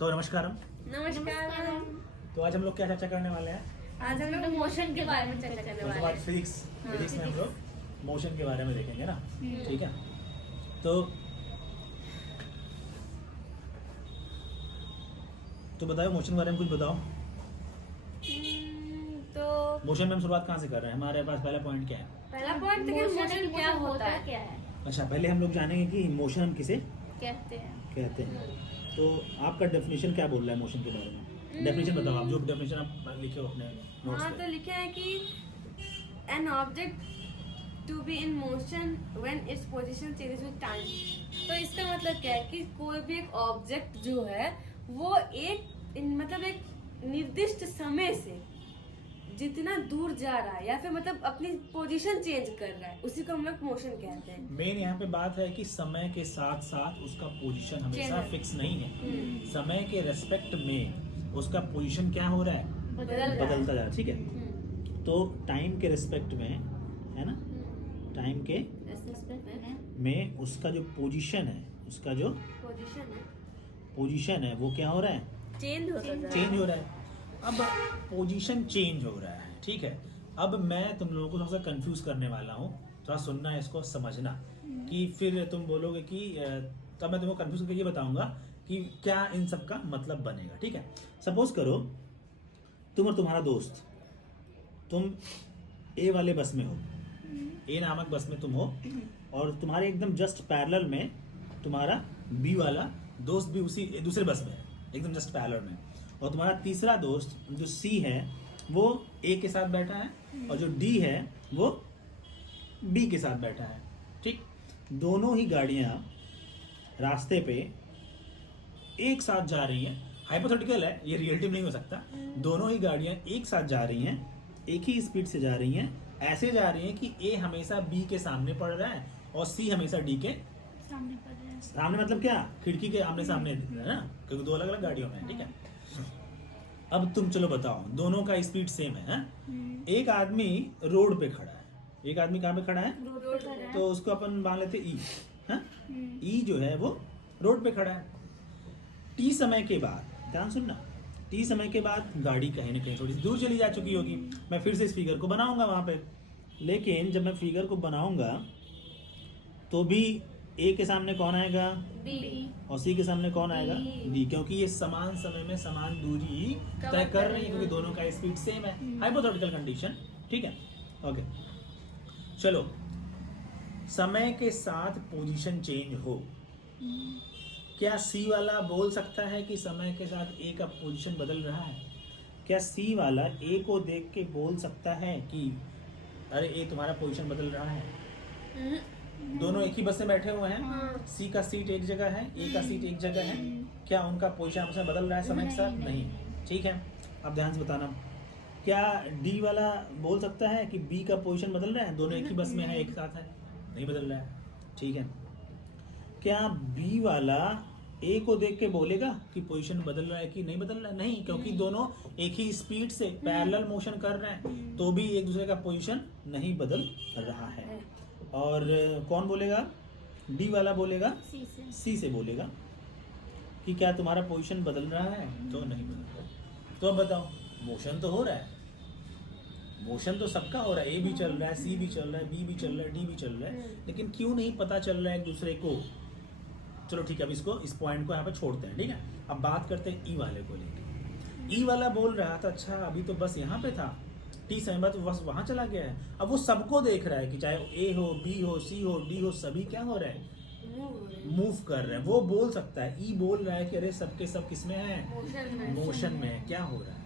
तो नमस्कारम। नमस्कार। तो आज हम लोग क्या चर्चा करने वाले हैं? आज हम लोग मोशन के बारे में चर्चा करने वाले हैं। फिजिक्स में हम लोग मोशन के बारे में देखेंगे ना। ठीक है, तो बताओ मोशन के बारे में कुछ बताओ। तो मोशन में हम शुरुआत कहाँ से कर रहे हैं? हमारे पास पहला पॉइंट क्या है? पहला पॉइंट तो मोशन क्या होता है, क्या है, अच्छा, पहले हम लोग जानेंगे कि मोशन हम किसे कहते हैं। तो आपका डेफिनेशन क्या बोल रहा है मोशन के बारे में? डेफिनेशन बताओ, आप जो डेफिनेशन आप लिखे हो अपने नोट्स हाँ, पे। तो लिखा है कि an object to be in motion when its position changes with time. तो इसका मतलब क्या है कि कोई भी एक ऑब्जेक्ट जो है वो मतलब एक निर्दिष्ट समय से जितना दूर जा रहा है या फिर मतलब अपनी पोजीशन चेंज कर रहा है, उसी को हम लोग मोशन कहते हैं। मेन यहाँ पे बात है कि समय के साथ साथ उसका पोजीशन हमेशा फिक्स नहीं है। समय के रेस्पेक्ट में उसका पोजीशन क्या हो रहा है? बदलता जा रहा है। ठीक है, तो टाइम के रेस्पेक्ट में है ना, टाइम के में उसका जो पोजीशन है, उसका जो पोजीशन है वो क्या हो रहा है? चेंज हो रहा है। अब पोजीशन चेंज हो रहा है, ठीक है। अब मैं तुम लोगों को थोड़ा सा कंफ्यूज करने वाला हूँ, थोड़ा सुनना है, इसको समझना, कि फिर तुम बोलोगे कि तब मैं तुमको कंफ्यूज करके ये बताऊंगा कि क्या इन सब का मतलब बनेगा। ठीक है, सपोज करो तुम और तुम्हारा दोस्त, तुम ए वाले बस में हो, ए नामक बस में तुम हो, और तुम्हारे एकदम जस्ट पैरेलल में तुम्हारा बी वाला दोस्त भी उसी दूसरे बस में है, एकदम जस्ट पैरेलल में, और तुम्हारा तीसरा दोस्त जो सी है वो ए के साथ बैठा है, और जो डी है वो बी के साथ बैठा है। ठीक, दोनों ही गाड़ियां रास्ते पे एक साथ जा रही हैं। हाइपोथेटिकल है, ये रियलिटी नहीं हो सकता। दोनों ही गाड़ियां एक साथ जा रही हैं, एक ही स्पीड से जा रही हैं, ऐसे जा रही हैं कि ए हमेशा बी के सामने पड़ रहा है और सी हमेशा डी के सामने पड़ रहा है। सामने मतलब क्या? खिड़की के आमने सामने है ना, क्योंकि दो अलग अलग गाड़ियों में है। ठीक है, अब तुम चलो बताओ, दोनों का स्पीड सेम है। एक आदमी रोड पे खड़ा है, एक आदमी कहाँ पे खड़ा है? रोड पर तो उसको अपन मान लेते ई। ई जो है वो रोड पे खड़ा है। टी समय के बाद, ध्यान सुनना, टी समय के बाद गाड़ी कहीं ना कहीं थोड़ी सी दूर चली जा चुकी होगी। मैं फिर से इस फिगर को बनाऊंगा वहां पे, लेकिन जब मैं फिगर को बनाऊंगा तो भी ए के सामने कौन आएगा? डी। और सी के सामने कौन आएगा? डी, क्योंकि ये समान समय में समान दूरी तय कर रही है, क्योंकि दोनों का स्पीड सेम है। Hypothetical condition. ठीक है, ओके, चलो, समय के साथ पोजीशन चेंज हो, क्या सी वाला बोल सकता है कि समय के साथ ए का पोजीशन बदल रहा है? क्या सी वाला ए को देख के बोल सकता है कि अरे ए तुम्हारा पोजीशन बदल रहा है? दोनों एक ही बस में बैठे हुए हैं, सी का सीट एक जगह है, ए का सीट एक जगह है, क्या उनका पोजीशन आपस में बदल रहा है समय के साथ? नहीं। ठीक है, अब ध्यान से बताना, क्या डी वाला बोल सकता है कि बी का पोजीशन बदल रहा है? दोनों एक ही बस में है, एक साथ है, नहीं बदल रहा है। ठीक है, क्या बी वाला ए को देख के बोलेगा कि पोजीशन बदल रहा है कि नहीं बदल रहा है? नहीं, क्योंकि दोनों एक ही स्पीड से पैरेलल मोशन कर रहे हैं, तो भी एक दूसरे का पोजीशन नहीं बदल रहा है। और कौन बोलेगा? डी वाला बोलेगा, सी से बोलेगा कि क्या तुम्हारा पोजीशन बदल रहा है? तो नहीं बदल रहा। तो अब बताओ, मोशन तो हो रहा है, मोशन तो सबका हो रहा है, ए भी चल रहा है, सी भी चल रहा है, बी भी चल रहा है, डी भी चल रहा है, लेकिन क्यों नहीं पता चल रहा है एक दूसरे को? चलो ठीक है, अब इसको, इस पॉइंट को यहाँ पे छोड़ते हैं। ठीक है, अब बात करते हैं ई वाले को लेके। ई वाला बोल रहा था, अच्छा अभी तो बस यहाँ पे था, टी समय बाद बस वहां चला गया है। अब वो सबको देख रहा है कि चाहे ए हो, बी हो, सी हो, डी हो, सभी क्या हो रहा है? मूव कर रहे हैं। वो बोल सकता है, ई बोल रहा है कि अरे सबके सब किसमें है? मोशन में है। क्या हो रहा है?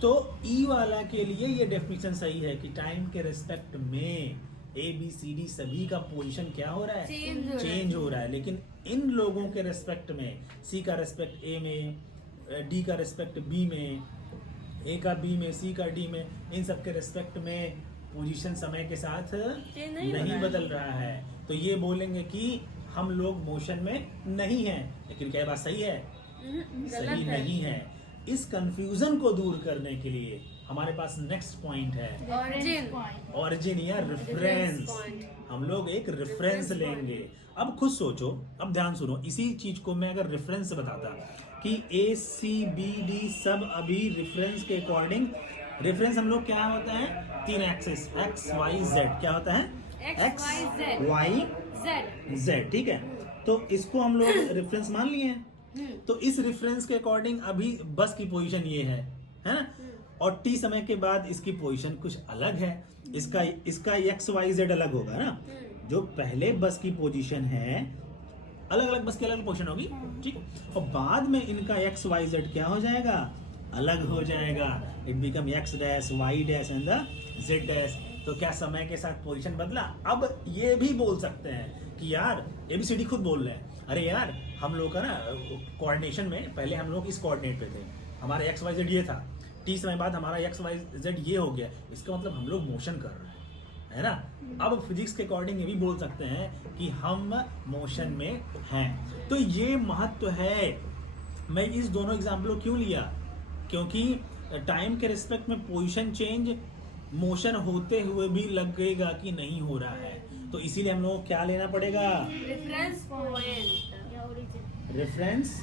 तो ई वाला के लिए ये डेफिनेशन सही है कि टाइम के रिस्पेक्ट में ए बी सी डी सभी का पोजीशन क्या हो रहा है? चेंज हो रहा है। लेकिन इन लोगों के रिस्पेक्ट में, सी का रिस्पेक्ट ए में, डी का रिस्पेक्ट बी में, ए का बी में, सी का डी में, इन सब के रिस्पेक्ट में पोजीशन समय के साथ नहीं बदल रहा है। तो ये बोलेंगे कि हम लोग मोशन में नहीं हैं। लेकिन क्या बात सही है? सही नहीं है। इस कंफ्यूजन को दूर करने के लिए हमारे पास नेक्स्ट पॉइंट है Origin. ऑरिजिन या रेफरेंस। point. हम लोग एक रेफरेंस Reference लेंगे। अब खुद सोचो, अब ध्यान सुनो, इसी चीज को मैं अगर रेफरेंस से बताता कि ए सी बी डी सब अभी रेफरेंस के अकॉर्डिंग, रेफरेंस हम लोग क्या होता है, 3 एक्सिस एक्स वाई जेड, क्या होता है X, Y, Z. Y Z. Z, ठीक है। तो इसको हम लोग रेफरेंस मान लिए हैं। तो इस रेफरेंस के अकॉर्डिंग अभी बस की पोजीशन ये है ना, और टी समय के बाद इसकी पोजीशन कुछ अलग है, इसका एक्स वाई जेड अलग होगा ना। जो पहले बस की पोजीशन है, अलग अलग बस की अलग पोजीशन होगी, ठीक, और बाद में इनका एक्स वाई जेड क्या हो जाएगा, अलग हो जाएगा। It become X dash Y dash and the Z dash. तो क्या समय के साथ पोजीशन बदला? अब ये भी बोल सकते हैं कि यार एबीसीडी खुद बोल रहे हैं, अरे यार हम लोग का ना कोऑर्डिनेशन में पहले हम लोग इस कोऑर्डिनेट पे थे, हमारा एक्स वाई जेड ये था, टी समय बाद हमारा एक्स वाई जेड ये हो गया, इसका मतलब हम लोग मोशन कर रहे हैं, है ना। अब फिजिक्स के अकॉर्डिंग ये भी बोल सकते हैं कि हम मोशन में हैं। तो ये महत्व है। मैं इस दोनों एग्जाम्पलों क्यों लिया, क्योंकि टाइम के रिस्पेक्ट में पोजीशन चेंज मोशन होते हुए भी लगेगा कि नहीं हो रहा है। तो इसीलिए हम लोग को क्या लेना पड़ेगा, Reference point. रेफरेंस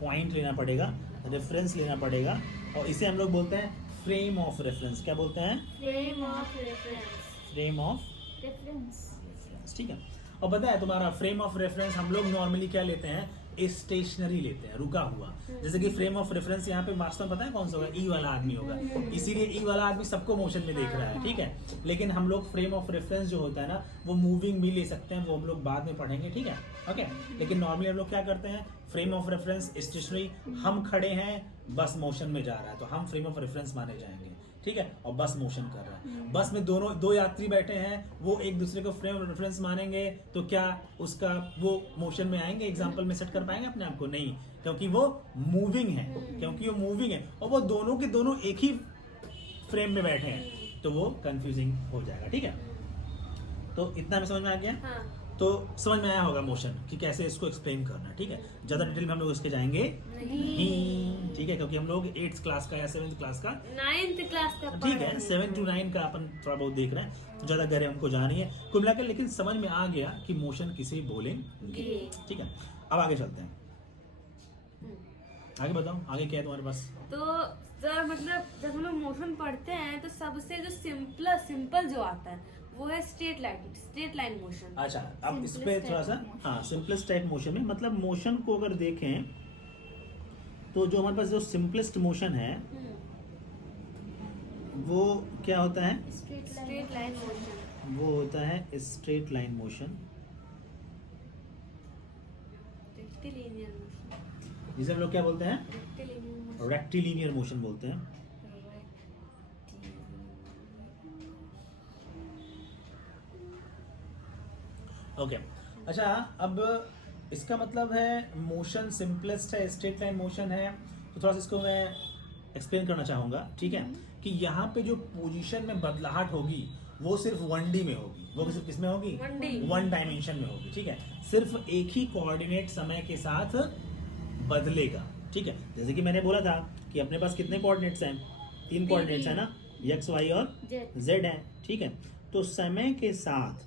पॉइंट लेना पड़ेगा, रेफरेंस लेना पड़ेगा, और इसे हम लोग बोलते हैं फ्रेम ऑफ रेफरेंस। क्या बोलते हैं, Frame of reference. Frame of Reference. Reference, ठीक है। और पता है तुम्हारा फ्रेम ऑफ रेफरेंस हम लोग नॉर्मली क्या लेते हैं, स्टेशनरी लेते हैं, रुका हुआ। जैसे कि फ्रेम ऑफ रेफरेंस यहाँ पे वास्तव में पता है कौन सा होगा, ई वाला आदमी होगा, इसीलिए ई वाला आदमी सबको मोशन में देख रहा है, ठीक है। लेकिन हम लोग फ्रेम ऑफ रेफरेंस जो होता है ना, वो मूविंग भी ले सकते हैं, वो हम लोग बाद में पढ़ेंगे, ठीक है, ओके। लेकिन नॉर्मली हम लोग क्या करते हैं, फ्रेम ऑफ रेफरेंस स्टेशनरी, हम खड़े हैं बस मोशन में जा रहा है तो हम फ्रेम ऑफ रेफरेंस माने जाएंगे, ठीक है, और बस मोशन कर रहा है। बस में दो यात्री बैठे हैं, वो एक दूसरे को फ्रेम ऑफ रेफरेंस मानेंगे तो क्या उसका वो मोशन में आएंगे, एग्जांपल में सेट कर पाएंगे अपने आप को, नहीं, क्योंकि वो मूविंग है, क्योंकि वो मूविंग है और वो दोनों के दोनों एक ही फ्रेम में बैठे हैं, तो वो कंफ्यूजिंग हो जाएगा, ठीक है। तो इतना में समझ में आ गया। हाँ. तो समझ में आया होगा मोशन कि कैसे इसको एक्सप्लेन करना, ठीक है। ज्यादा डिटेल में हम लोग उसके जाएंगे नहीं, ठीक है, क्योंकि हम लोग 8th क्लास का या 7th क्लास का, 9th क्लास का ठीक है, 7 to 9 का अपन थोड़ा बहुत देख रहे हैं, तो ज्यादा गहरे हमको जाना नहीं है कुल मिलाकर, लेकिन समझ में आ गया कि मोशन किसे बोलेंगे, ठीक है। अब आगे चलते हैं, आगे बताओ आगे क्या है तुम्हारे पास। तो सर मतलब जब हम लोग मोशन पढ़ते हैं तो सबसे जो सिंपल जो आता है वो है स्ट्रेट लाइन मोशन। अच्छा, अब इस पे थोड़ा सा, हाँ, सिंपलेस्ट टाइप मोशन में, मतलब मोशन को अगर देखें तो जो हमारे पास जो सिंपलेस्ट मोशन है वो क्या होता है, स्ट्रेट लाइन मोशन। वो होता है straight line motion, rectilinear motion. जिसे हम लोग क्या बोलते हैं, रेक्टिलिनियर मोशन। रेक्टिलिनियर मोशन बोलते हैं। ओके, अच्छा, अब इसका मतलब है मोशन सिंपलेस्ट है, स्ट्रेट लाइन मोशन है, तो थोड़ा सा इसको मैं एक्सप्लेन करना चाहूँगा, ठीक है, कि यहाँ पे जो पोजीशन में बदलाहट होगी वो सिर्फ 1D में होगी, वो सिर्फ किस में होगी, 1D। 1 डायमेंशन में होगी, ठीक है, सिर्फ एक ही कोऑर्डिनेट समय के साथ बदलेगा, ठीक है। जैसे कि मैंने बोला था कि अपने पास कितने कोऑर्डिनेट्स हैं, 3 कोऑर्डिनेट्स है ना, एक्स वाई और जेड है, ठीक है। तो समय के साथ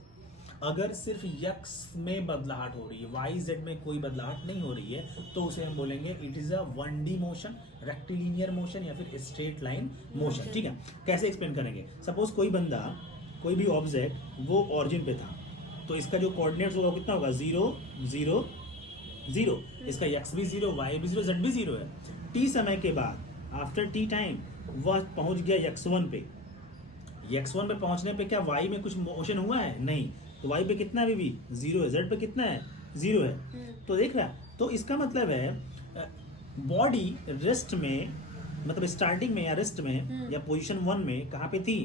अगर सिर्फ यक्स में बदलाहट हो रही है, वाई जेड में कोई बदलाहट नहीं हो रही है, तो उसे हम बोलेंगे it is a 1D motion, rectilinear motion या फिर स्ट्रेट लाइन मोशन, ठीक है। कैसे एक्सप्लेन करेंगे, सपोज कोई बंदा, कोई भी ऑब्जेक्ट वो ऑरिजिन पे था, तो इसका जो कोऑर्डिनेट्स होगा कितना होगा, 0 0 0, इसका एक्स भी 0, वाई भी 0, जेड भी 0 है। टी समय के बाद, आफ्टर टी टाइम, वह पहुंच गया x1 पे। x1 पे पहुंचने पे क्या वाई में कुछ मोशन हुआ है, नहीं, तो वाई पे कितना है, भी 0 है, जेड पे कितना है, 0 है, तो देख रहा है। तो इसका मतलब है बॉडी रेस्ट में, मतलब स्टार्टिंग में या रेस्ट में या पोजीशन 1 में कहाँ पे थी,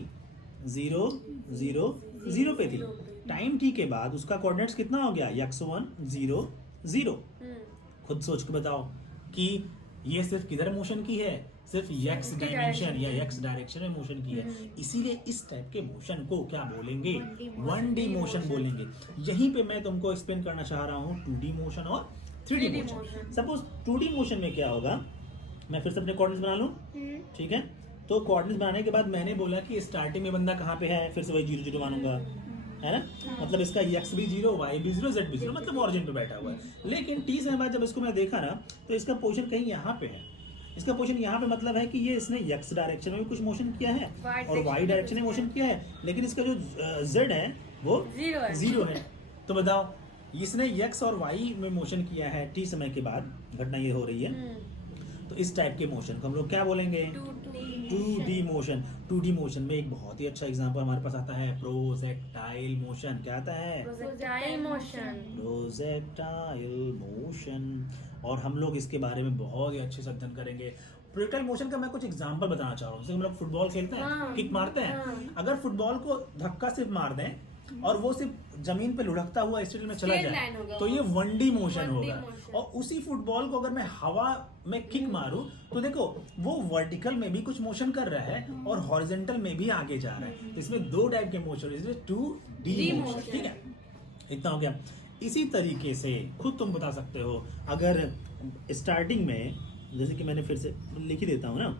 0 0 0 पे थी। टाइम टी के बाद उसका कोऑर्डिनेट्स कितना हो गया, x1 0 0। खुद सोच के बताओ कि ये सिर्फ किधर मोशन की है, सिर्फ x डायमेंशन या x डायरेक्शन में मोशन की है, इसीलिए इस टाइप के मोशन को क्या बोलेंगे, 1D मोशन बोलेंगे। यहीं पे मैं तुमको एक्सप्लेन करना चाह रहा हूँ 2D मोशन और 3D motion. Suppose 2D motion में क्या होगा, मैं फिर से अपने कोऑर्डिनेट्स बना लूं, ठीक है, तो कोऑर्डिनेट्स बनाने के बाद मैंने बोला कि स्टार्टिंग में बंदा कहाँ पे है, फिर से वही 0 0 मानूंगा, है ना। मतलब इसका x भी 0, y भी 0, z भी 0, मतलब ऑरिजिन पे बैठा हुआ है। लेकिन t समय बाद जब इसको मैं देखा ना तो इसका पोजीशन कहीं यहाँ पे है, इसका पोजीशन यहाँ पे, मतलब है कि ये इसने x डायरेक्शन में भी कुछ मोशन किया है और y डायरेक्शन में मोशन किया है, लेकिन इसका जो z है वो 0 है। तो बताओ इसने x और y में मोशन किया है t समय के बाद, घटना ये हो रही है। तो इस टाइप के मोशन को हम लोग क्या बोलेंगे, 2D मोशन। 2D मोशन में एक बहुत ही अच्छा एग्जांपल हमारे पास आता है प्रोजेक्टाइल मोशन। क्या आता है, प्रोजेक्टाइल मोशन। Projectile motion. और हम लोग इसके बारे में बहुत ही अच्छे से अध्ययन करेंगे। प्रोजेक्टाइल मोशन का मैं कुछ एग्जांपल बताना चाह रहा हूँ। जैसे हम लोग फुटबॉल खेलते हैं, किक मारते हैं, अगर फुटबॉल को धक्का सिर्फ मार दें और वो सिर्फ जमीन पे लुढ़कता हुआ स्टेडियम में चला जाए तो ये 1D मोशन होगा। और उसी फुटबॉल को अगर मैं हवा में किक मारूं तो देखो वो वर्टिकल में भी कुछ मोशन कर रहा है और हॉरिजॉन्टल में भी आगे जा रहा है। इसमें 2 टाइप के मोशन, इसमें 2D मोशन। ठीक है, इतना हो गया। इसी तरीके से खुद तुम बता सकते हो, अगर स्टार्टिंग में, जैसे कि मैंने फिर से लिख ही देता हूँ ना,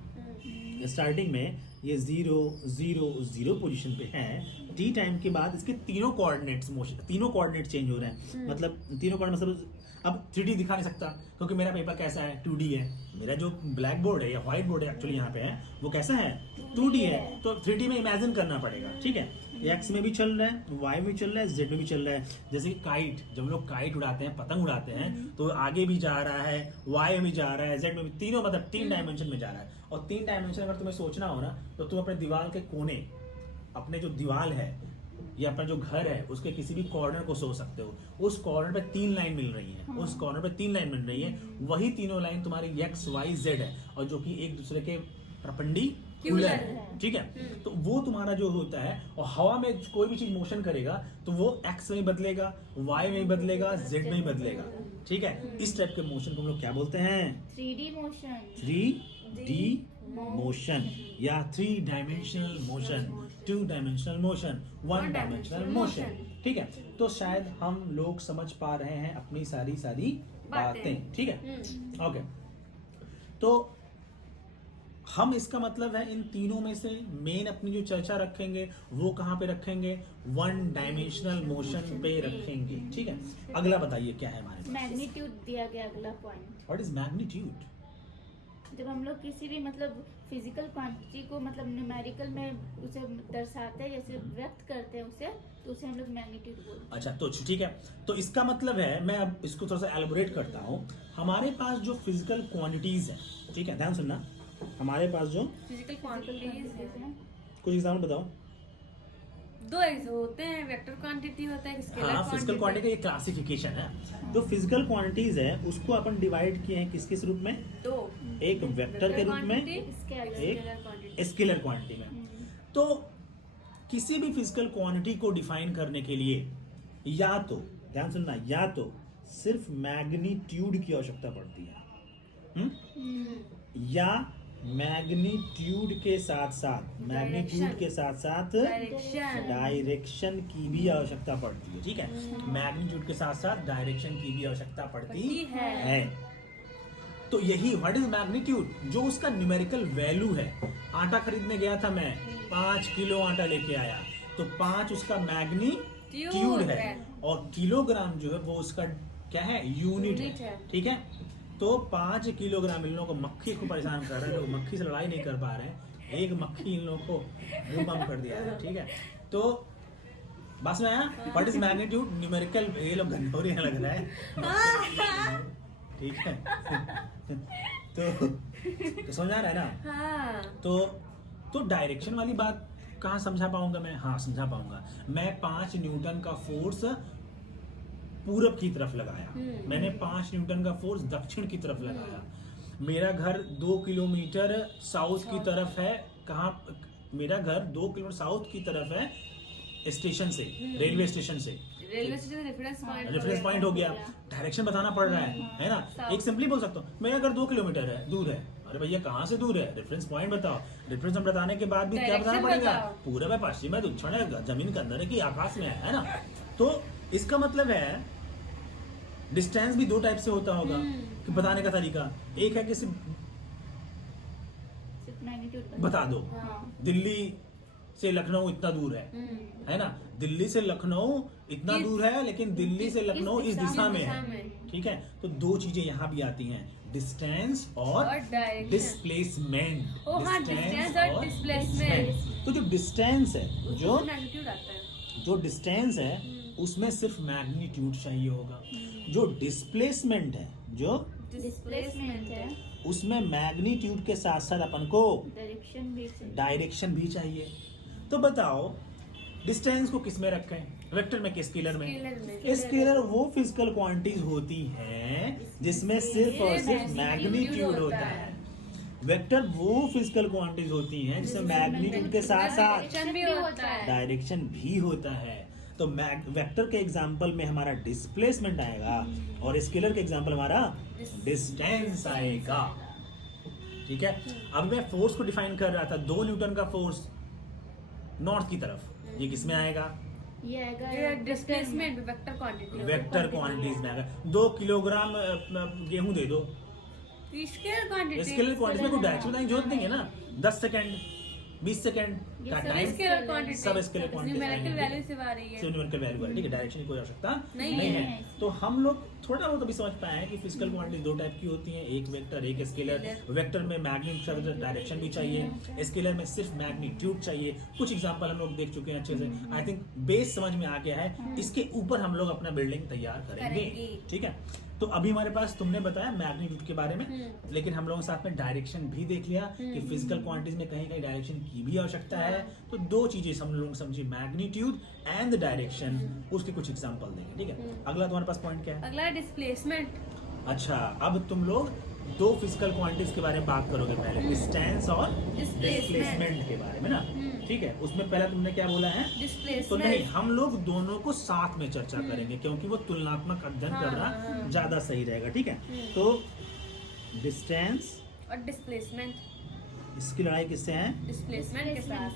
स्टार्टिंग में ये 0 0 0 पोजीशन पे है, टी टाइम के बाद इसके तीनों कोऑर्डिनेट्स मोशन, तीनों कोऑर्डिनेट चेंज हो रहे हैं। मतलब तीनों कोऑर्डिनेट, मतलब अब 3D दिखा नहीं सकता क्योंकि मेरा पेपर कैसा है, 2D है। मेरा जो ब्लैक बोर्ड है या व्हाइट बोर्ड है एक्चुअली यहाँ पे है, वो कैसा है, 2D है। तो 3D में इमेजिन करना पड़ेगा। ठीक है, एक्स में भी चल रहा है, वाई में चल रहा है, जेड में भी चल रहा है। जैसे कि काइट, जब हम लोग काइट उड़ाते हैं, पतंग उड़ाते हैं, तो आगे भी जा रहा है, वाई में भी जा रहा है, जेड में भी, तीनों मतलब 3 डायमेंशन में जा रहा है। और 3 डायमेंशन अगर तुम्हें सोचना हो ना तो तुम अपने दीवार के कोने, अपने जो दीवार है या अपना जो घर है उसके किसी भी कॉर्नर को सोच सकते हो। उस कॉर्नर पे 3 लाइन मिल रही है, उस कॉर्नर पे 3 लाइन मिल रही है, वही तीनों लाइन तुम्हारी एक्स वाई जेड है और जो कि एक दूसरे के परपेंडिकुलर है। ठीक है, तो वो तुम्हारा जो होता है, और हवा में कोई भी चीज मोशन करेगा तो वो एक्स में बदलेगा, वाई में बदलेगा, जेड में बदलेगा। ठीक है, इस टाइप के मोशन को हम लोग क्या बोलते हैं, 3D मोशन, 3D मोशन या 3 dimensional motion, 2 dimensional motion, 1 dimensional motion. ठीक है, तो शायद हम लोग समझ पा रहे हैं अपनी सारी बातें। ठीक है, ओके। तो हम इसका मतलब है इन तीनों में से मेन अपनी जो चर्चा रखेंगे वो कहाँ पे रखेंगे, 1 डायमेंशनल मोशन पे रखेंगे। ठीक है, अगला बताइए क्या है हमारे पास, मैग्नीट्यूड दिया गया अगला पॉइंट। What is magnitude. जब हम लोग किसी भी मतलब फिजिकल क्वांटिटी को मतलब न्यूमेरिकल में उसे दर्शाते हैं, जैसे व्यक्त करते हैं उसे, तो उसे हम लोग मैग्नीट्यूड बोलते हैं। अच्छा, तो ठीक है, तो इसका मतलब है, मैं अब इसको थोड़ा सा एलोबोरेट करता हूँ। हमारे पास जो फिजिकल क्वांटिटीज है, ठीक है, ध्यान सुनना, हमारे पास जो फिजिकल क्वांटिटीज है, कुछ एग्जाम्पल बताओ। 2 होते हैं, वेक्टर क्वांटिटी होता है, स्केलर हाँ, फिजिकल क्वांटिटी का क्लासिफिकेशन है। तो फिजिकल क्वांटिटीज है उसको अपन डिवाइड किए हैं किस रूप में, 2, एक वेक्टर के रूप में, एक स्केलर क्वांटिटी में। तो किसी भी फिजिकल क्वांटिटी को डिफाइन करने के लिए या तो, ध्यान सुनना, या तो सिर्फ मैग्नीट्यूड की आवश्यकता पड़ती है, या मैग्नीट्यूड के साथ साथ डायरेक्शन की भी आवश्यकता पड़ती है। ठीक है, मैग्नीट्यूड के साथ साथ डायरेक्शन की भी आवश्यकता पड़ती है। तो यही व्हाट इज मैग्नीट्यूड, जो उसका न्यूमेरिकल वैल्यू है। आटा खरीदने गया था मैं, 5 किलो आटा लेके आया, तो 5 उसका मैग्नीट्यूड है, और किलोग्राम जो है वो उसका क्या है, यूनिट है। ठीक है, तो 5 किलोग्राम, इन लोगों को मक्खी को परेशान कर रहे हैं, लोग मक्खी से लड़ाई नहीं कर पा रहे हैं, एक मक्खी इन लोगों को बम कर दिया है। ठीक है, तो बस में आया, व्हाट इज मैग्नीट्यूड, न्यूमेरिकल, ये लोग घंटोरी लग रहा है। ठीक है, तो समझ आ रहा है ना। हाँ। तो डायरेक्शन वाली बात कहाँ समझा पाऊंगा मैं, हाँ समझा पाऊंगा। मैं 5 न्यूटन का फोर्स पूरब की तरफ लगाया, मैंने 5 न्यूटन का फोर्स दक्षिण की तरफ लगाया। मेरा घर 2 किलोमीटर साउथ की तरफ है, कहाँ, मेरा घर 2 किलोमीटर साउथ की तरफ है स्टेशन से, रेलवे स्टेशन से। रेलवे स्टेशन रेफरेंस पॉइंट हो गया, डायरेक्शन बताना पड़ रहा है ना। एक सिंपली बोल सकता हूँ, मेरा घर 2 किलोमीटर है, दूर है। अरे भैया कहाँ से दूर है, रेफरेंस पॉइंट बताओ। रेफरेंस बताने के बाद भी क्या बताना पड़ेगा, पूरब है, पश्चिम है, दक्षिण है, जमीन के अंदर है कि आकाश में है ना। तो इसका मतलब है डिस्टेंस भी 2 टाइप से होता होगा कि बताने का तरीका। एक है कि सिर्फ मैग्नीट्यूड बता दो। हाँ। दिल्ली से लखनऊ इतना दूर है ना, दिल्ली से लखनऊ इतना दूर है, लेकिन दिल्ली से लखनऊ इस दिशा में है, ठीक है। तो दो चीजें यहाँ भी आती हैं, डिस्टेंस और डायरेक्शन। डिस्प्लेसमेंट। ओ हाँ, डिस्टेंस और डिस्प्लेसमेंट। तो जो डिस्टेंस है, जो मैग्नीट्यूड आता है। जो डिस्टेंस है उसमें सिर्फ मैग्नीट्यूड चाहिए होगा। जो डिस्प्लेसमेंट है, जो डिस्प्लेसमेंट है, उसमें मैग्नीट्यूड के साथ साथ अपन को डायरेक्शन भी चाहिए। डायरेक्शन भी चाहिए। तो बताओ डिस्टेंस को किस में रखें, वेक्टर में कि स्केलर में? स्केलर वो फिजिकल क्वांटिटीज होती हैं जिसमें सिर्फ और सिर्फ मैग्नीट्यूड होता है। वेक्टर वो फिजिकल क्वांटिटीज होती हैं जिसमें मैग्नीट्यूड के साथ साथ डायरेक्शन भी होता है। डायरेक्शन भी होता है। तो वेक्टर के एग्जांपल में हमारा डिस्प्लेसमेंट आएगा और स्केलर के एग्जांपल हमारा डिस्टेंस आएगा, ठीक है। अब मैं फोर्स को डिफाइन कर रहा था, 2 न्यूटन का फोर्स नॉर्थ की तरफ, ये किस में आएगा? ये आएगा ये displacement vector quantity. Vector quantities में आएगा। 2 किलोग्राम गेहूं दे दो, स्केलर क्वांटिटी। स्केलर क्वांटिटी में कोई डायरेक्शन बताने की जरूरत नहीं है ना। 10 सेकंड 20 सेकंड ये का सब टाइम, स्केलर क्वांटिटी। सब स्केलर क्वांटिटी न्यूमेरिकल वैल्यू से आ रही है। न्यूमेरिकल वैल्यू है, ठीक है। डायरेक्शन की कोई आवश्यकता नहीं नहीं है। है। तो हम लोग थोड़ा बहुत अभी समझ पाए हैं कि फिजिकल क्वांटिटी 2 टाइप की होती हैं, एक वेक्टर एक स्केलर। वेक्टर में मैग्नीट्यूड डायरेक्शन भी चाहिए, स्केलर में सिर्फ मैग्नीट्यूड चाहिए। कुछ एग्जांपल हम लोग देख चुके हैं अच्छे से, आई थिंक बेस समझ में आ गया है। इसके ऊपर हम लोग अपना बिल्डिंग तैयार करेंगे, ठीक है। तो अभी हमारे पास तुमने बताया मैग्नीट्यूड के बारे में, लेकिन हम लोगों के साथ में डायरेक्शन भी देख लिया कि फिजिकल क्वांटिटीज में कहीं कहीं डायरेक्शन की भी आवश्यकता है। तो 2 चीजें हम लोग समझे, मैग्नीट्यूड एंड डायरेक्शन, उसके कुछ एग्जांपल देंगे, ठीक है। अगला तुम्हारे पास पॉइंट क्या है? अगला डिस्प्लेसमेंट। अच्छा, अब तुम लोग 2 फिजिकल क्वांटिटीज के बारे में बात करोगे, पहले डिस्टेंस और डिस्प्लेसमेंट के बारे में ना, ठीक है। उसमें पहला तुमने क्या बोला है? तो नहीं, डिस्प्लेसमेंट। हम लोग दोनों को साथ में चर्चा करेंगे क्योंकि वो तुलनात्मक अध्ययन करना ज्यादा सही रहेगा, ठीक है। तो डिस्टेंस और डिस्प्लेसमेंट, इसकी लड़ाई किससे है? डिस्प्लेसमेंट के साथ।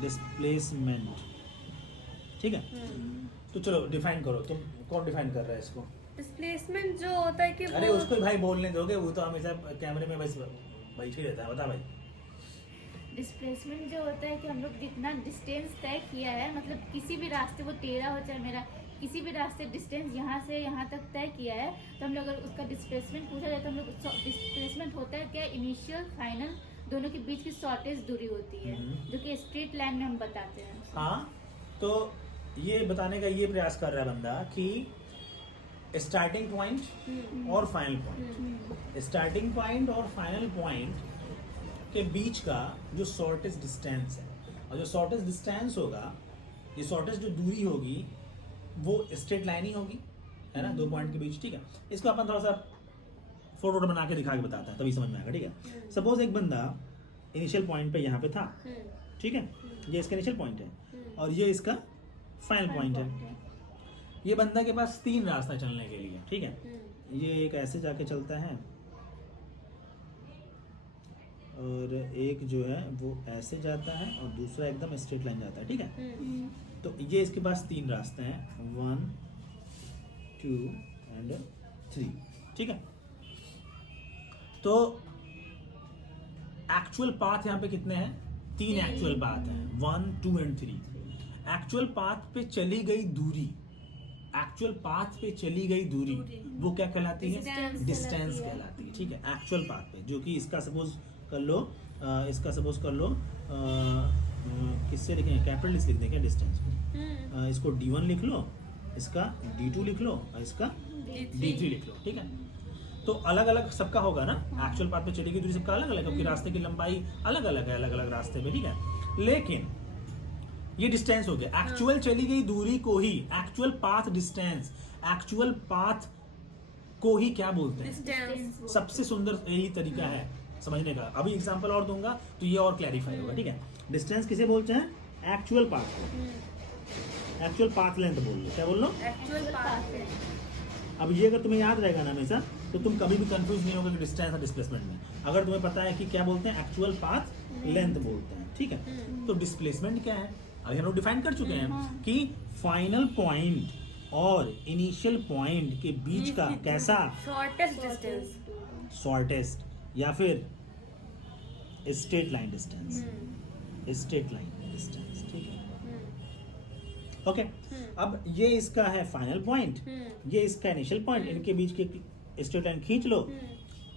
डिस्प्लेसमेंट, ठीक है। तो चलो डिफाइन करो, तुम कौन डिफाइन कर रहा है इसको? डिस्प्लेसमेंट जो होता है कि अरे उसको ही भाई बोलने दोगे, वो तो हमेशा कैमरे में बस बैठ ही रहता है। बता भाई। डिस्प्लेसमेंट जो होता है कि हम लोग जितना डिस्टेंस तय किया है, मतलब किसी भी रास्ते, वो टेढ़ा हो चाहे मेरा, किसी भी रास्ते डिस्टेंस यहाँ से यहाँ तक तय किया है, तो हम लोग अगर उसका डिस्प्लेसमेंट पूछा जाए तो हम लोग डिस्प्लेसमेंट होता है क्या, इनिशियल फाइनल दोनों के बीच की शॉर्टेस्ट दूरी होती है, जो कि स्ट्रेट लाइन में हम बताते हैं। हाँ, तो ये बताने का ये प्रयास कर रहा है बंदा कि स्टार्टिंग पॉइंट और फाइनल पॉइंट, स्टार्टिंग पॉइंट और फाइनल पॉइंट के बीच का जो शॉर्टेस्ट डिस्टेंस है, और जो शॉर्टेस्ट डिस्टेंस होगा, ये शॉर्टेस्ट जो दूरी होगी वो स्ट्रेट लाइन ही होगी, है ना, 2 पॉइंट के बीच, ठीक है। इसको अपन थोड़ा सा फोटो बना के दिखा के बताता है, तभी समझ में आएगा, ठीक है। सपोज एक बंदा इनिशियल पॉइंट पे यहाँ पे था, ठीक है, ये इसका इनिशियल पॉइंट है और ये इसका फाइनल पॉइंट है। ये बंदा के पास 3 रास्ता चलने के लिए, ठीक है। ये एक ऐसे जाके चलता है और एक जो है वो ऐसे जाता है और दूसरा एकदम स्ट्रेट लाइन जाता है, ठीक है। तो ये इसके पास 3 रास्ते हैं, 1 2 एंड 3, ठीक है। तो एक्चुअल पाथ यहाँ पे कितने हैं? 3 एक्चुअल पाथ हैं, 1 2 एंड 3। एक्चुअल पाथ पे चली गई दूरी, एक्चुअल पाथ पे चली गई दूरी वो क्या कहलाती है? डिस्टेंस कहलाती है, ठीक है। एक्चुअल पाथ पे, जो कि इसका सपोज कर लो, इसका सपोज कर लो, किससे लिखेंगे? कैपिटल लिख देंगे डिस्टेंस को, इसको D1 लिख लो, इसका D2 लिख लो और इसका D3 लिख लो, ठीक है। तो अलग अलग सबका होगा ना, एक्चुअल पाथ पे चली गई दूरी सबका अलग अलग, क्योंकि रास्ते की लंबाई अलग अलग है, अलग अलग रास्ते पे, ठीक है। लेकिन ये डिस्टेंस हो गया, एक्चुअल चली गई दूरी को ही actual path distance, actual path को ही क्या बोलते हैं? डिस्टेंस। सबसे सुंदर यही तरीका है समझने का। अभी एग्जांपल और दूंगा तो ये और क्लैरिफाई होगा, ठीक है। डिस्टेंस किसे बोलते हैं? एक्चुअल पाथ को। एक्चुअल पाथ लेंथ बोल लो, क्या बोल लो? एक्चुअल पाथ है। अब ये अगर तुम्हें याद रहेगा ना हमेशा, तो तुम कभी भी कंफ्यूज नहीं होगे कि डिस्टेंस और डिस्प्लेसमेंट में। अगर तुम्हें पता है कि क्या बोलते हैं, एक्चुअल पाथ लेंथ बोलते हैं, ठीक है। तो डिस्प्लेसमेंट क्या है? अभी हम लोग डिफाइन कर चुके हैं कि फाइनल पॉइंट और इनिशियल पॉइंट के बीच का कैसा शॉर्टेस्ट डिस्टेंस, शॉर्टेस्ट या फिर straight line distance, straight line distance, ठीक है। ओके, अब ये इसका है फाइनल पॉइंट, ये इसका इनिशियल पॉइंट, इनके बीच की स्ट्रेट लाइन खींच लो,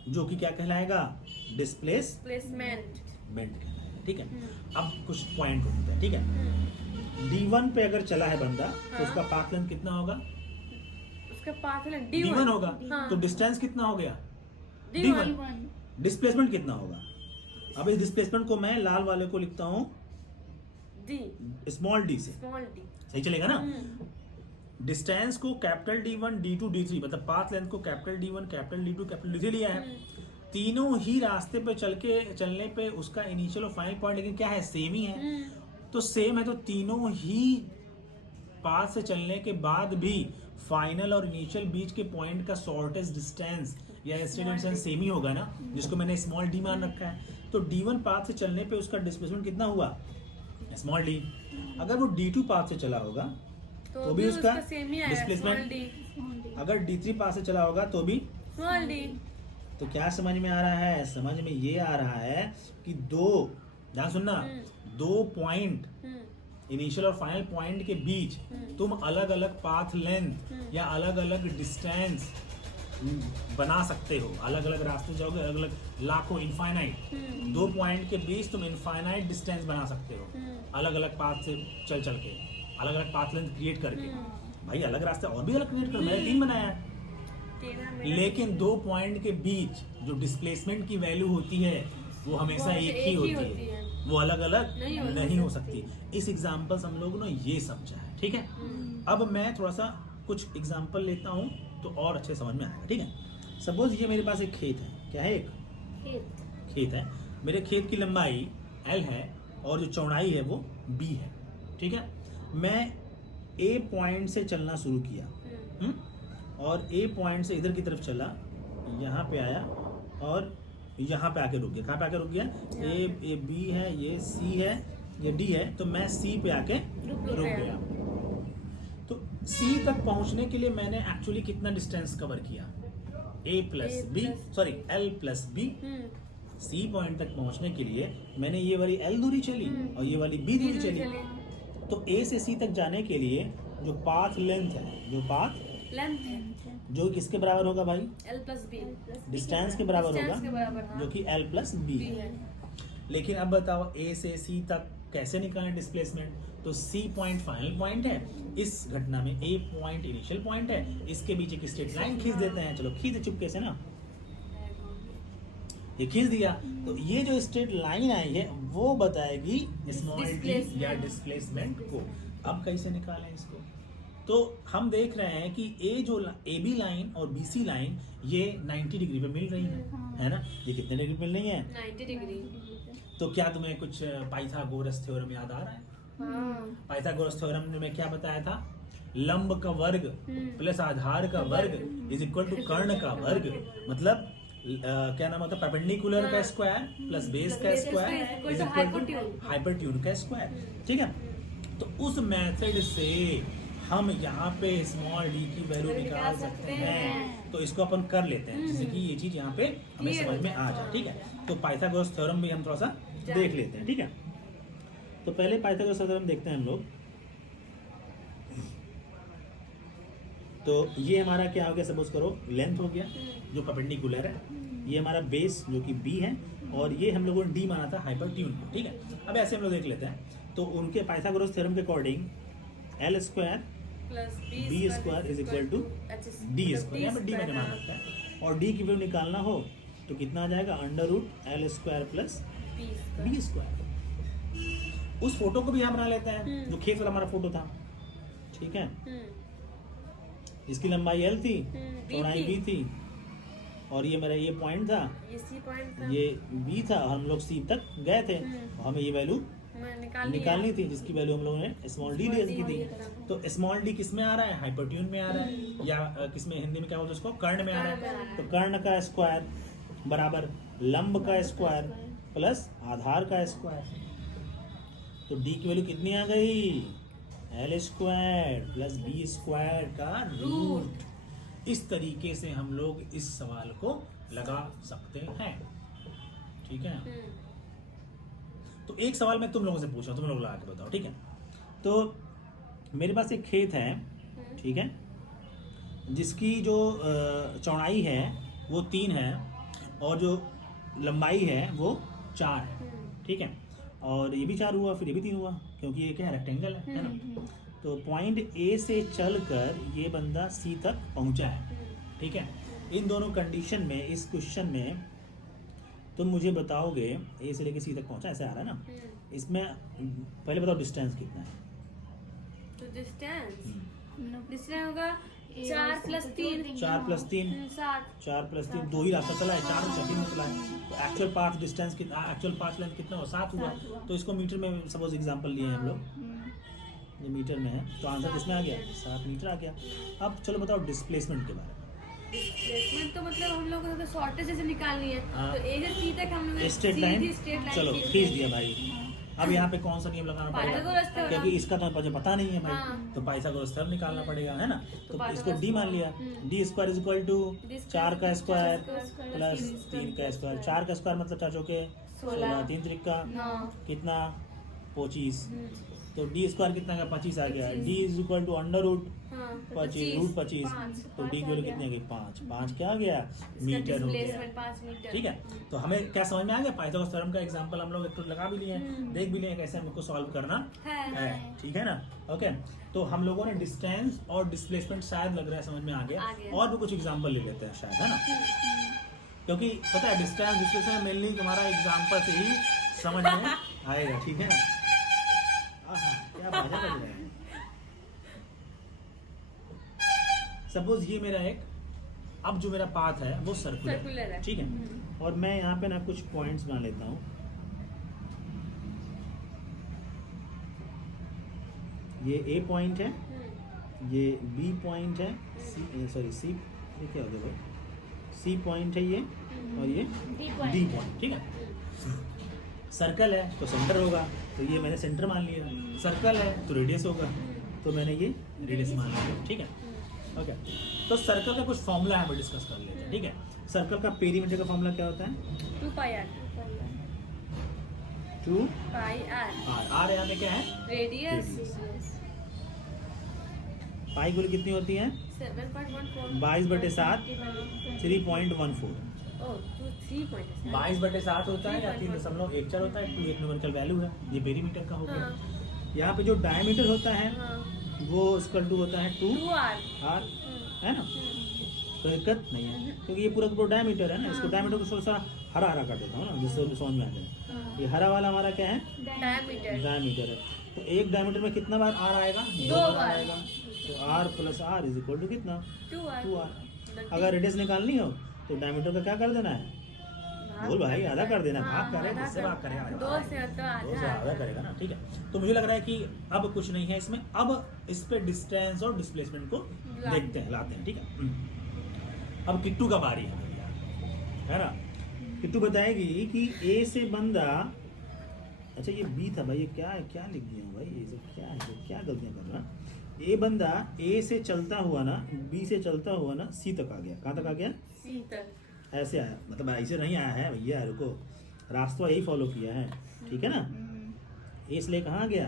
जो कि क्या कहलाएगा, डिस्प्लेसमेंट कहलाएगा, ठीक है। अब कुछ पॉइंट होते हैं, ठीक है। D1 पे अगर चला है बंदा तो उसका पाथ लेंथ कितना होगा, उसका पाथ लेंथ D1 होगा, हाँ। तो डिस्टेंस कितना हो गया, D1। डिस्प्लेसमेंट कितना होगा। अब इस डिस्प्लेसमेंट को मैं लाल वाले को लिखता हूँ D, स्मॉल d से, स्मॉल d। सही चलेगा ना। डिस्टेंस को कैपिटल D1, D2, D3, मतलब पाथ लेंथ को capital D1, capital D2, capital D3 लिया है। तीनों ही रास्ते पे चलने पे उसका इनिशियल और फाइनल पॉइंट लेकिन क्या है, सेम ही है। तो सेम है, तो तीनों ही पाथ से चलने के बाद भी फाइनल और इनिशियल बीच के पॉइंट का शॉर्टेस्ट डिस्टेंस या स्ट्रेट डिस्टेंस सेम ही होगा ना, जिसको मैंने स्मॉल d मान रखा है। तो D1 पाथ से चलने पे उसका डिस्प्लेसमेंट कितना हुआ, स्मॉल d। अगर वो D2 पाथ से चला होगा तो भी उसका सेम ही डिस्प्लेसमेंट, अगर D3 पाथ से चला होगा तो भी स्मॉल d। तो क्या समझ में आ रहा है, समझ में ये आ रहा है कि दो, ध्यान सुनना, दो पॉइंट इनिशियल और फाइनल पॉइंट के बीच तुम अलग अलग पाथ लेंथ या अलग अलग डिस्टेंस बना सकते हो। अलग अलग रास्ते जाओगे, अलग अलग लाखों इनफाइनाइट, दो पॉइंट के बीच तुम इनफाइनाइट डिस्टेंस बना सकते हो अलग अलग पाथ से चल के, अलग अलग पाथ लेंथ क्रिएट करके। भाई अलग रास्ते और भी अलग क्रिएट कर, मैंने 3 बनाया है, लेकिन दो पॉइंट के बीच जो डिस्प्लेसमेंट की वैल्यू होती है वो हमेशा एक ही होती है, वो अलग अलग नहीं हो सकती। इस एग्जाम्पल से हम लोगों ने ये समझा है, ठीक है। अब मैं थोड़ा सा कुछ एग्जाम्पल लेता हूँ तो और अच्छे समझ में आएगा, ठीक है। सपोज ये मेरे पास एक खेत है, क्या है, एक खेत है। मेरे खेत की लंबाई L है और जो चौड़ाई है वो B है, ठीक है। मैं A पॉइंट से चलना शुरू किया, और A पॉइंट से इधर की तरफ चला, यहाँ पे आया और यहाँ पे आके रुक गया। कहाँ पे आके रुक गया, ये B है, ये C है, ये D है, तो मैं C पे आके रुक गया। तो C तक पहुंचने के लिए मैंने एक्चुअली कितना डिस्टेंस कवर किया, L plus B। C point तक पहुंचने के लिए मैंने ये वाली L दूरी चली और ये वाली B दूरी चली। तो A से C तक जाने के लिए जो पाथ लेंथ है, जो किसके बराबर होगा भाई, L प्लस B, डिस्टेंस के बराबर होगा, जो कि L प्लस B है। लेकिन अब बताओ A से C तक कैसे निकालें डिस्प्लेसमेंट। तो C पॉइंट फाइनल पॉइंट है, इस घटना में A पॉइंट इनिशियल पॉइंट है, इसके बीच एक स्ट्रेट लाइन खींच देते हैं। चलो खींच चुपके से ना, ये खींच दिया। तो ये जो स्ट्रेट लाइन आई है वो बताएगी स्मॉल d या डिस्प्लेसमेंट को। अब कैसे निकालें इसको, तो हम देख रहे हैं कि AB लाइन और BC लाइन ये 90 डिग्री पे मिल रही है ना। ये कितने डिग्री पे मिल रही है, 90 डिग्री। तो क्या तुम्हें कुछ पाइथागोरस थ्योरम याद आ रहा है। पाइथागोरस थ्योरम में क्या बताया था, लंब का वर्ग प्लस आधार का वर्ग इज इक्वल टू कर्ण का वर्ग, मतलब क्या नाम होता है, परपेंडिकुलर का स्क्वायर प्लस बेस का स्क्वायर इज इक्वल टू हाइपरट्यून का स्क्वायर, ठीक है। तो उस मेथड से हम यहाँ पे स्मॉल d की वैल्यू निकाल सकते हैं। तो इसको अपन कर लेते हैं जिससे कि ये चीज यहाँ पे हमें समझ में आ जाए, ठीक है। तो पाइथागोरस थ्योरम भी हम थोड़ा सा देख लेते हैं, ठीक है। तो पहले पाइथागोरस थ्योरम देखते हैं हम लोग। तो ये हमारा क्या हो गया, सपोज करो लेंथ हो गया जो परपेंडिकुलर है, ये हमारा बेस जो कि B है, और ये हम लोगों ने D माना था हाइपरट्यून को, ठीक है। अब ऐसे हम लोग देख लेते हैं। तो उनके पाइथागोरस थ्योरम के according L square plus B square is equal to D square, यहाँ पर D मैंने मान रखा है। और D की वैल्यू निकालना हो तो कितना आ जाएगा, under root L square plus B square. उस फोटो को भी यहाँ बना लेते हैं जो खेत वाला हमारा फोटो था, ठीक है। इसकी लंबाई L थी, चौड़ाई B थी, और ये मेरा ये पॉइंट था, ये C पॉइंट था, ये B था, हम लोग C तक गए थे। हमें ये वैल्यू निकालनी थी जिसकी वैल्यू हम लोगों ने स्मॉल d ली थी। तो स्मॉल d किस में आ रहा है, हाइपरट्यून में आ रहा है, या किस में, हिंदी में क्या बोलते हैं उसको, कर्ण में आ रहा है। तो कर्ण का स्क्वायर बराबर लंब का स्क्वायर प्लस आधार का स्क्वायर। तो d की वैल्यू कितनी आ गई, L square plus B square का रूट। इस तरीके से हम लोग इस सवाल को लगा सकते हैं, ठीक है। तो एक सवाल मैं तुम लोगों से पूछ रहा हूँ, तुम लोग लगा के बताओ, ठीक है। तो मेरे पास एक खेत है, ठीक है, जिसकी जो चौड़ाई है वो 3 है और जो लंबाई है वो 4 है, ठीक है। और ये भी 4 हुआ, फिर ये भी 3 हुआ, क्योंकि ये क्या है, रेक्टेंगल है ना। तो पॉइंट ए से चलकर ये बंदा सी तक पहुंचा है, ठीक है। इन दोनों कंडीशन में इस क्वेश्चन में तुम मुझे बताओगे ए से लेके सी तक पहुंचा, ऐसे आ रहा है ना। इसमें पहले बताओ डिस्टेंस कितना है। तो डिस्टेंस होगा 4 + 3 4 + 3 7। 4 + 3 2 ही रास्ता चला है, 4 और 3 निकला है। तो एक्चुअल पाथ डिस्टेंस कितना, एक्चुअल पाथ लेंथ कितना हुआ, 7 हुआ। तो इसको मीटर में सपोज एग्जांपल लिए हैं हम लोग, ये मीटर में है, तो आंसर किसमें आ गया, 7 मीटर आ गया। अब चलो बताओ डिस्प्लेसमेंट के बारे में। डिस्प्लेसमेंट तो मतलब हम लोग को शॉर्टेज जैसे निकालनी है, तो ए से सी तक हम लोग स्ट्रेट लाइन, चलो खींच दिया भाई। अब यहाँ पे कौन सा नियम लगाना पड़ेगा, क्योंकि इसका तो मुझे पता नहीं है भाई। हाँ। तो पाइथागोरस थ्योरम निकालना पड़ेगा, है ना। तो पाइथागोरस इसको डी मान लिया, d² = 4 का स्क्वायर प्लस 3 का स्क्वायर। 4 का स्क्वायर मतलब 4 चौके 16, 3 त्रिका कितना 25। तो d² कितना का 25 आ गया। d = अंडर रूट 25 तो d की वैल्यू कितनी आ गई 5। 5 क्या आ गया, मीटर हो गया, 5 मीटर। ठीक है। तो हमें क्या समझ में आ गया, पाइथागोरस थ्योरम का एग्जांपल हम लोग एक तो लगा भी लिए हैं, देख भी लिए कैसे हमको सॉल्व करना है, ठीक है ना। ओके, तो हम लोगों ने डिस्टेंस और डिस्प्लेसमेंट शायद लग रहा है समझ में आ गया। और भी कुछ एग्जांपल ले लेते हैं शायद, है ना, क्योंकि पता है डिस्टेंस डिस्प्लेसमेंट मेनली हमारा एग्जांपल से ही समझ में आएगा, ठीक है ना। क्या बाजा बज रहा है। सपोज ये मेरा एक, अब जो मेरा पाथ है वो सर्कुलर है, ठीक है। और मैं यहाँ पे ना कुछ पॉइंट्स बना लेता हूँ। ये ए पॉइंट है, ये बी पॉइंट है, सी ये क्या हो गया भाई, सी पॉइंट है ये, और ये डी पॉइंट, ठीक है। सर्कल है तो सेंटर होगा, तो ये मैंने सेंटर मान लिया। सर्कल है तो रेडियस होगा, तो मैंने ये रेडियस मान लिया, ठीक है। ओके, तो सर्कल का कुछ फॉर्मूला है, हम डिस्कस कर लेते हैं, ठीक है। सर्कल का पेरीमीटर का फॉर्मूला क्या होता है, 2πr। 2πr। आर यहाँ पे क्या है, रेडियस। पाई की वैल्यू कितनी होती है, 7.14। 22/7 3.14। 22/7 होता है या 3.14 होता है, 2 एक न्यूमेरिकल वैल्यू है, ये पेरीमीटर का हो गया। यहाँ पे जो डायमीटर होता है वो इक्वल टू होता है 2r, है ना। तो दिक्कत नहीं है, क्योंकि ये पूरा डायमीटर है ना। इसको डायमीटर को थोड़ा सा हरा हरा कर देता हूँ ना, जिससे समझ में आ जाए। ये हरा वाला हमारा क्या है, डायमीटर है। तो एक डायमीटर में कितना बार r आएगा, 2 बार आएगा। तो r + r = कितना, 2r। अगर रेडियस निकालनी हो तो डायमीटर का क्या कर देना है, बोल भाई, आधा कर देना, भाग करेगा, किससे भाग करेगा, 2 से आधा करेगा ना, ठीक है। तो मुझे लग रहा है कि अब कुछ नहीं है इसमें, अब इस पे डिस्टेंस और डिस्प्लेसमेंट को देखते हैं, लाते हैं, ठीक है। अब किट्टू का बारी है भैया, है ना। किट्टू बताएगी कि ए से बंदा, अच्छा ये बी था भाई, ये क्या है, क्या लिख दिया भाई, ये सब क्या है, क्या गलतियां कर रहा। ए बंदा ए से चलता हुआ ना, बी से चलता हुआ ना सी तक आ गया। कहाँ तक आ गया, सी तक। ऐसे आया, मतलब ऐसे नहीं आया है भैया, रुको, रास्ता यही फॉलो किया है, ठीक है ना। ए इसलिए कहाँ गया,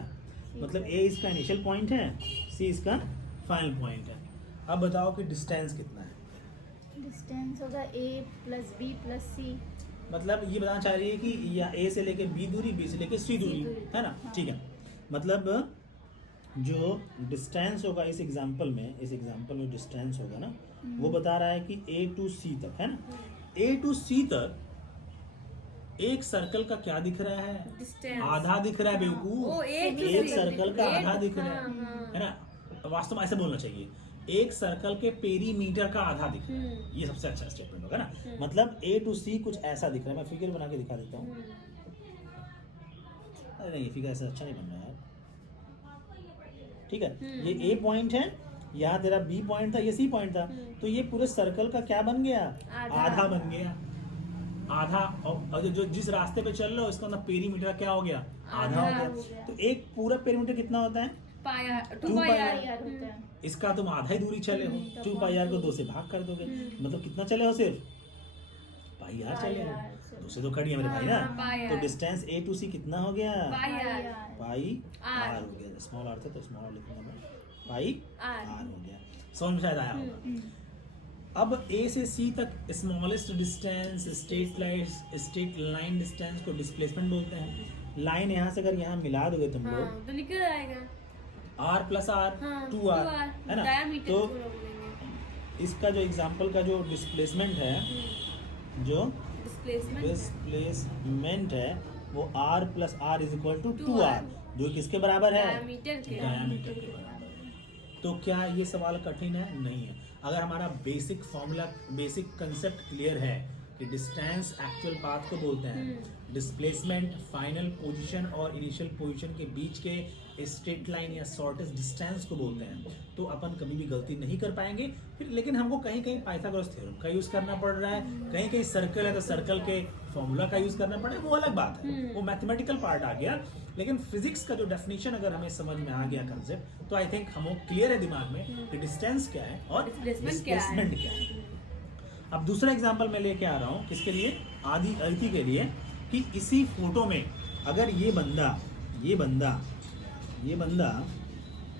मतलब ए इसका इनिशियल पॉइंट है, सी इसका फाइनल पॉइंट है। अब बताओ कि डिस्टेंस कितना है। डिस्टेंस होगा a + b + c। मतलब ये बताना चाह रही है कि या ए से लेके बी दूरी, बी से लेके सी दूरी, है ना, ठीक है। मतलब जो डिस्टेंस होगा इस एग्जांपल में डिस्टेंस होगा ना, वो बता रहा है कि A to C तक, है ना। A to C तक एक सर्कल का क्या दिख रहा है, डिस्टेंस आधा दिख रहा है बेवकूफ। एक सर्कल का आधा दिख रहा है ना। वास्तव में ऐसे बोलना चाहिए, एक सर्कल के पेरीमीटर का आधा दिख रहा है, ये सबसे अच्छा स्टेटमेंट होगा ना। मतलब A to C कुछ ऐसा दिख रहा है, मैं फिगर बना के दिखा देता हूँ। अरे नहीं, फिगर ऐसा अच्छा नहीं बन रहा है, ठीक है। ये ए पॉइंट है, यहाँ तेरा बी पॉइंट था, ये सी पॉइंट था, तो ये पूरे सर्कल का क्या बन गया, आधा बन गया, आधा। और जो जिस रास्ते पे चल रहे हो इसका मतलब पेरीमीटर क्या हो गया, आधा हो गया। तो एक पूरा पेरीमीटर कितना होता है, 2πr होता है। इसका तुम आधा ही दूरी चले हो, 2πr को 2 से भाग कर दोगे, मतलब कितना चले हो, सिर्फ पाई आर चले पाई गए। आर, चलो। दूसरे तो खड़ी है मेरे भाई हाँ, पाई ना। आर। तो डिस्टेंस ए टू सी कितना हो गया? Pi R. Pi R. R हो गया। स्मॉल आर था तो स्मॉल आर लिखूंगा मैं, पाई आर। आर हो गया। समझ में शायद आया होगा। हम्म, अब ए से सी तक smallest distance straight line distance को डिस्प्लेसमेंट बोलते हैं। लाइन यहाँ से अगर यहाँ मिला दोगे तुम लोग, हाँ, तो निकल आएगा। आर प्लस आर हाँ, 2r है ना। डायमीटर तो को बोलेंगे। इसका जो एग्जांपल का जो डिस्प्लेसमेंट है, जो डिस्प्लेसमेंट डिस्प्लेसमेंट है वो r plus R is equal to 2r, 2r, जो किसके बराबर है? डायमीटर के। डायमीटर के बराबर है। तो क्या ये सवाल कठिन है? नहीं है। अगर हमारा basic formula, basic concept clear है कि डिस्टेंस एक्चुअल पाथ को बोलते हैं, डिस्प्लेसमेंट फाइनल पोजीशन और इनिशियल पोजीशन के बीच के स्ट्रेट लाइन या शॉर्टेस्ट डिस्टेंस को बोलते हैं, तो अपन कभी भी गलती नहीं कर पाएंगे। फिर लेकिन हमको कहीं कहीं पाइथागोरस थ्योरम का यूज करना पड़ रहा है, कहीं कहीं सर्कल है तो सर्कल के फॉर्मूला का यूज करना पड़े, वो अलग बात है, वो मैथमेटिकल पार्ट आ गया। लेकिन फिजिक्स का जो डेफिनेशन अगर हमें समझ में आ गया कंसेप्ट, तो आई थिंक हमको क्लियर है दिमाग में कि डिस्टेंस क्या है और डिस्प्लेसमेंट क्या है। डिस्प्लेसमेंट क्या है। अब दूसरा एग्जांपल मैं लेके आ रहा हूँ, किसके लिए? आदि अतिथि के लिए, कि इसी फोटो में अगर ये बंदा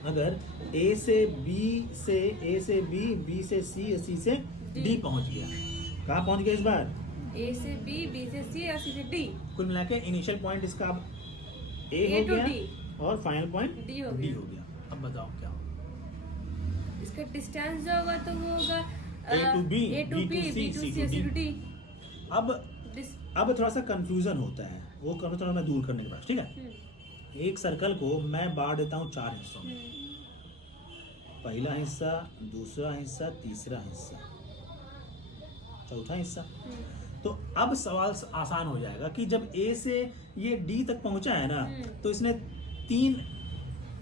अगर A से B से B से C से D पहुंच गया। कहाँ पहुंच गया इस बार? A से B, B से C और C से D। कुल मिला के इनिशियल पॉइंट इसका अब A A हो to गया D। और फाइनल पॉइंट D हो D गया। हो गया। अब बताओ क्या होगा? इसका डिस्टेंस जो होगा तो वो होगा A to B, A to B, B to C, C to D। अब थोड़ा सा कंफ्यूजन होता है, वो थोड़ा मैं दूर करने के बाद, ठीक है। एक सर्कल को मैं बांट देता हूँ 4 हिस्सों में, पहला हिस्सा, दूसरा हिस्सा, तीसरा हिस्सा, चौथा हिस्सा। तो अब सवाल आसान हो जाएगा कि जब A से ये D तक पहुंचा है ना, तो इसने 3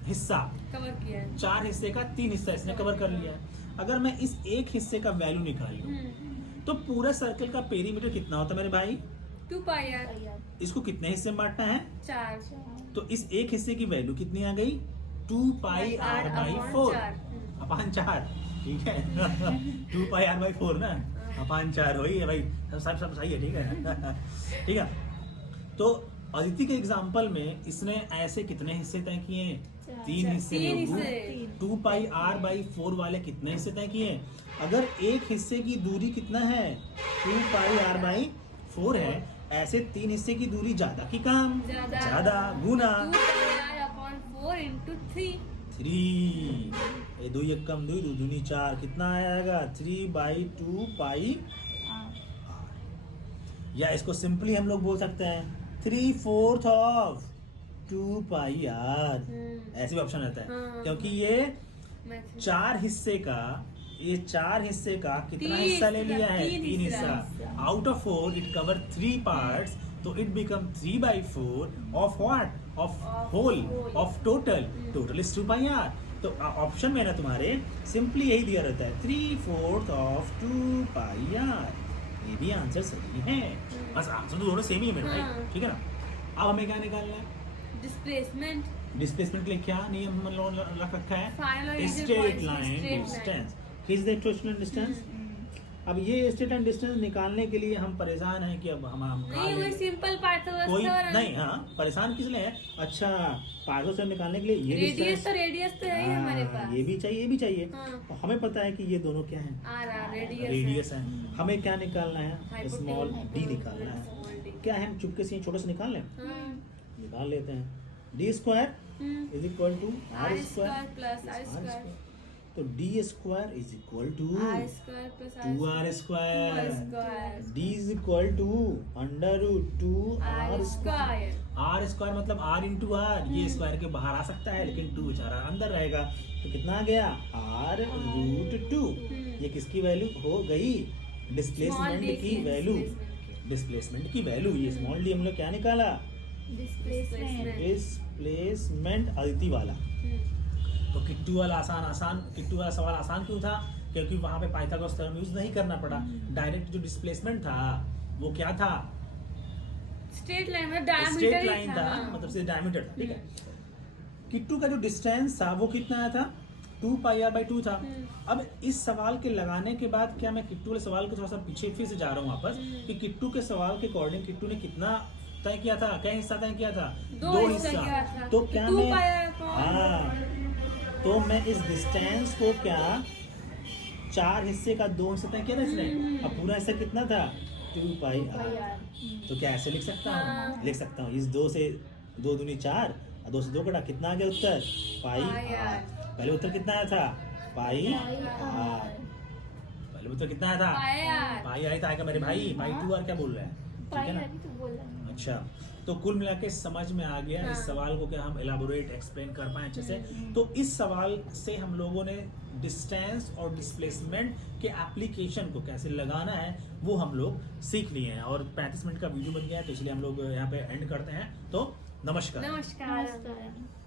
हिस्सा कवर किया है। 4 हिस्से का 3 हिस्सा इसने कवर कर लिया है। अगर मैं इस एक हिस्से का वैल्यू निकाल लूं, तो पूरा सर्कल का पेरीमीटर कितना होता है मेरे भाई? 2 पाई आर। इसको कितने हिस्से में बांटना है? 4। तो इस एक हिस्से की वैल्यू कितनी आ गई? 2 पाई आर बाई 4 अपान 4, ठीक है। 2 पाई आर बाई 4 ना, अपान 4 वही है भाई, सब सही है, ठीक है। ठीक है। तो अदिति के एग्जाम्पल में इसने ऐसे कितने हिस्से तय किए? 3 हिस्से तीन में। हिस्से। 2 पाई आर बाई 4 वाले कितने हिस्से तय किए? अगर एक हिस्से की दूरी कितना है? 2 पाई आर बाई 4 है, ऐसे 3 हिस्से की दूरी ज्यादा की कम? ज्यादा, गुना 2 पाई आर अपॉन 4 into 3। 3 2 एक कम 2 दूनी 4, कितना आएगा? 3 बाई 2 पाई आर। या इसको सिंपली हम लोग बोल सकते हैं 3/4 ऑफ 2 पाई आर, ऐसे भी ऑप्शन रहता है। हाँ। क्योंकि ये 4 हिस्से का कितना तीन हिस्सा ले लिया है? तीन 3 हिस्सा। हिस्सा। Out of 4 it cover 3 parts, तो it become 3/4 of what? Of whole, of total is 2 pi R. तो ऑप्शन में ना तुम्हारे सिंपली यही दिया रहता है 3/4 ऑफ 2 पाई आर। ये भी आंसर सही है। बस आंसर तो दोनों सेम ही है मेरे भाई, ठीक है ना। अब हमें क्या निकालना है? डिस्प्लेसमेंट के लिए क्या नियम हम लोगों ने रख रखा Final और है? initial straight points, line straight line। Distance. किस द स्ट्रेट डिस्टेंस? अब ये स्ट्रेट लाइन डिस्टेंस निकालने के लिए हम परेशान हैं कि अब हम नहीं, वो सिंपल पाइथागोरस कोई थ्योरम। नहीं। हाँ, परेशान किस लिए है? अच्छा, पाइथागोरस से निकालने के लिए ये रेडियस तो है ही हमारे हाँ, पास। ये भी चाहिए। हाँ। और हमें पता है कि ये दोनों क्या हैं? आर रेडियस है। हमें क्या निकालना है? Hypotenuse। स्मॉल डी निकालना है। क्या है? हम चुपके से छोटे से निकाल लें, निकाल लेते हैं। D square is equal to R square plus R square. तो D square is equal to R square plus 2r square. Square. D is equal to √2 R square. R square मतलब आर इंटू आर। ये square के बाहर आ सकता है, लेकिन 2 बेचारा अंदर रहेगा, तो कितना आ गया? r√2। ये किसकी वैल्यू हो गई? डिस्प्लेसमेंट की वैल्यू। डिस्प्लेसमेंट की वैल्यू, ये स्मॉल डी हम लोग क्या निकाला? डिस्प्लेसमेंट अदिति वाला। तो किट्टू वाला सवाल आसान क्यों था? क्योंकि वहां पे पाइथागोरस थ्योरम यूज नहीं करना पड़ा। डायरेक्ट जो डिस्प्लेसमेंट था वो क्या था? स्ट्रेट लाइन में डायमीटर स्ट्रेट लाइन था, मतलब से डायमीटर था, ठीक है। किट्टू का जो डिस्टेंस था वो कितना आया था? 2 पाई आर बाई 2 था। अब इस सवाल के लगाने के बाद क्या मैं किट्टू वाले सवाल के थोड़ा सा पीछे फिर से जा रहा हूँ वापस कि किट्टू के सवाल के अकॉर्डिंग किट्टू ने कितना तय किया था, क्या हिस्सा तय किया था? 2 हिस्सा किया था। तो क्या 2 मैं पाई आर को तो मैं इस डिस्टेंस को क्या 4 हिस्से का 2 हिस्से तय किया था इसने। अब पूरा हिस्सा कितना था? 2 पाई आर। तो क्या ऐसे लिख सकता हूँ? लिख सकता हूँ इस 2 से 2 दूनी 4 और 2 से 2 कटा, कितना आ गया उत्तर? पाई आर। पहले उत्तर कितना आया था? पाई आर। पहले उत्तर कितना आया था? पाई आर आएगा मेरे भाई। पाई 2 आर क्या बोल रहा है? ठीक है ना? अच्छा, तो कुल मिला के समझ में आ गया इस सवाल को क्या हम एलाबोरेट एक्सप्लेन कर पाए अच्छे से। तो इस सवाल से हम लोगों ने डिस्टेंस और डिस्प्लेसमेंट के एप्लीकेशन को कैसे लगाना है वो हम लोग सीख लिए हैं। और 35 मिनट का वीडियो बन गया है, तो इसलिए हम लोग यहाँ पे एंड करते हैं। तो नमस्कार। नमस्कार। नमस्कार।